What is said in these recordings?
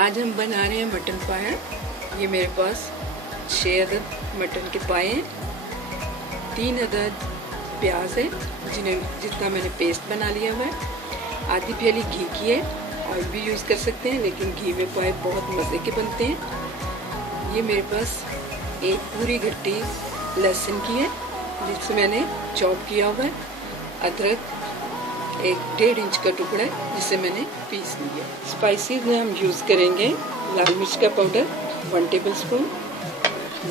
आज हम बना रहे हैं मटन पाया। ये मेरे पास 6 अदद मटन के पाए हैं, 3 अदद प्याज है जितना मैंने पेस्ट बना लिया हुआ है, आधी प्याली घी की है। ऑयल भी यूज़ कर सकते हैं लेकिन घी में पाए बहुत मज़े के बनते हैं। ये मेरे पास एक पूरी गट्टी लहसुन की है जिसे मैंने चॉप किया हुआ है। अदरक एक 1.5 इंच का टुकड़ा है जिसे मैंने पीस लिया। स्पाइसेस में हम यूज़ करेंगे लाल मिर्च का पाउडर 1 टेबल स्पून,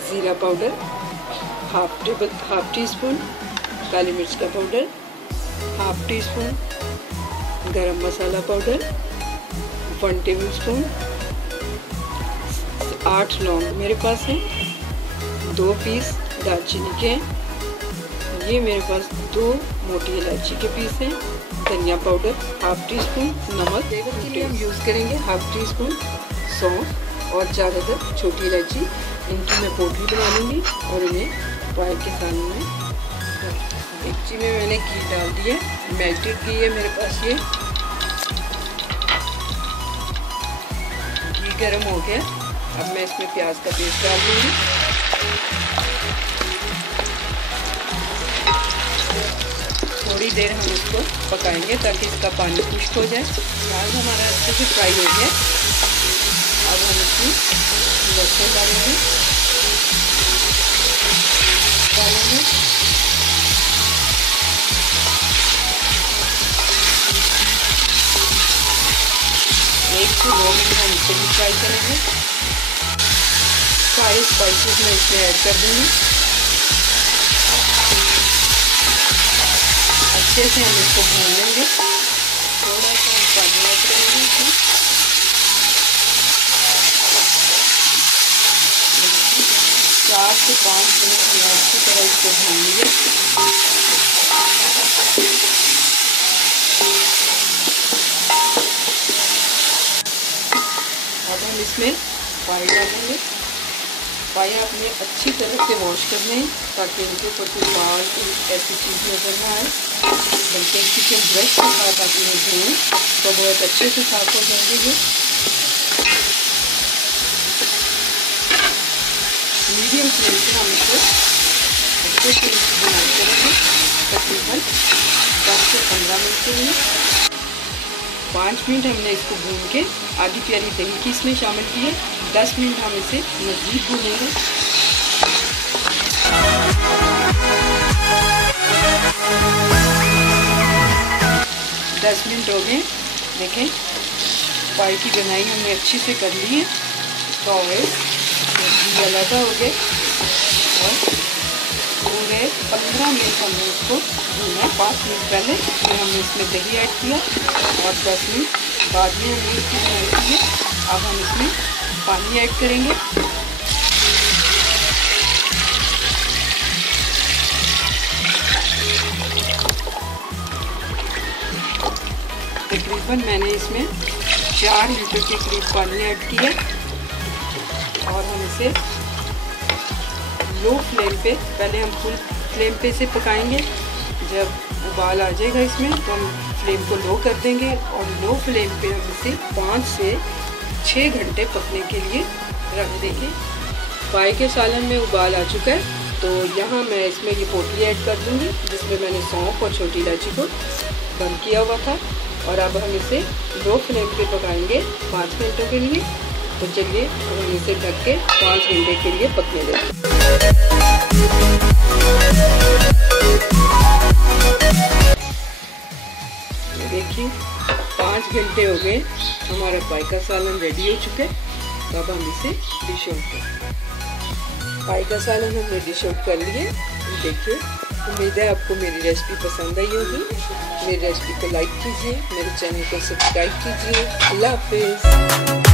ज़ीरा पाउडर हाफ टी स्पून, काली मिर्च का पाउडर हाफ टी स्पून, गरम मसाला पाउडर 1 टेबल स्पून, 8 लौंग मेरे पास है, 2 पीस दालचीनी के हैं, ये मेरे पास 2 मोटी इलायची के पीस हैं, धनिया पाउडर हाफ टी स्पून, नमक फ्लेवर के लिए हम यूज़ करेंगे हाफ टी स्पून, सौंफ और ज़्यादातर छोटी इलायची। इनकी मैं पोटली बना लूँगी और इन्हें पाए के सामने में डेगची में मैंने घी डाल दिया, मेल्टेड घी है मेरे पास। ये घी गर्म हो गया, अब मैं इसमें प्याज का पेस्ट डाल दूँगी। थोड़ी देर हम इसको पकाएंगे ताकि इसका पानी खुश्क हो जाए। प्याज हमारा अच्छे से फ्राई हो गया। अब हम इसमें लहसुन डालेंगे, एक से 2 मिनट हम इसे भी फ्राई करेंगे। सारे स्पाइसेस मैं इसमें ऐड कर दूँगी। अच्छे से हम इसको भून लेंगे। थोड़ा सा हम पानी ऐड करेंगे इसमें। 4 से 5 मिनट में अच्छी तरह इसको भून लिया। अब हम इसमें पाए डालेंगे। पाए आपने अच्छी तरह से वॉश करने हैं ताकि इनके ऊपर कोई बाल ऐसी चीज़ नजर ना आए, बल्कि चिकन ब्रश के साथ आप इन्हें धोएं तो बहुत अच्छे से साफ हो जाएंगे। ये मीडियम फ्लेम पे हम इसको अच्छे से बुनाई करेंगे तकरीबन 10 से 15 मिनट के लिए। 5 मिनट हमने इसको भून के आधी प्याली दही की इसमें शामिल की है। 10 मिनट हम इसे मज़ीद भूनेंगे। 10 मिनट हो गए। देखें पाए की बनाई हमने अच्छी से कर ली है। इसका ऑयल अलग हो गए और पूरे 15 मिनट हमने इसको भूना। 5 मिनट पहले फिर हमने इसमें दही ऐड किया और 10 मिनट बाद में हमने इसकी बनाई की है। अब हम इसमें पानी ऐड करेंगे। तकरीबन मैंने इसमें 4 लीटर के करीब पानी ऐड किया और हम इसे लो फ्लेम पे, पहले हम फुल फ्लेम पे इसे पकाएंगे। जब उबाल आ जाएगा इसमें तो हम फ्लेम को लो कर देंगे और लो फ्लेम पे हम इसे 5 से 6 घंटे पकने के लिए रख देंगे। पाए के सालन में उबाल आ चुका है तो यहाँ मैं इसमें ये पोटली ऐड कर दूँगी जिसमें मैंने सौंफ और छोटी इलायची को बंद किया हुआ था। और अब हम इसे लो फ्लेम पे पकाएंगे 5 घंटों के लिए। तो चलिए अब हम इसे ढक के 5 घंटे के लिए पकने देंगे। देखिए 5 घंटे हो गए, हमारा पाए का सालन रेडी हो चुका है। तो अब हम इसे डिश आउट करें। पाए का सालन हमने डिश आउट कर लिए। देखिए उम्मीद है आपको मेरी रेसिपी पसंद आई होगी। मेरी रेसिपी को लाइक कीजिए, मेरे चैनल को सब्सक्राइब कीजिए। अल्लाह हाफिज़।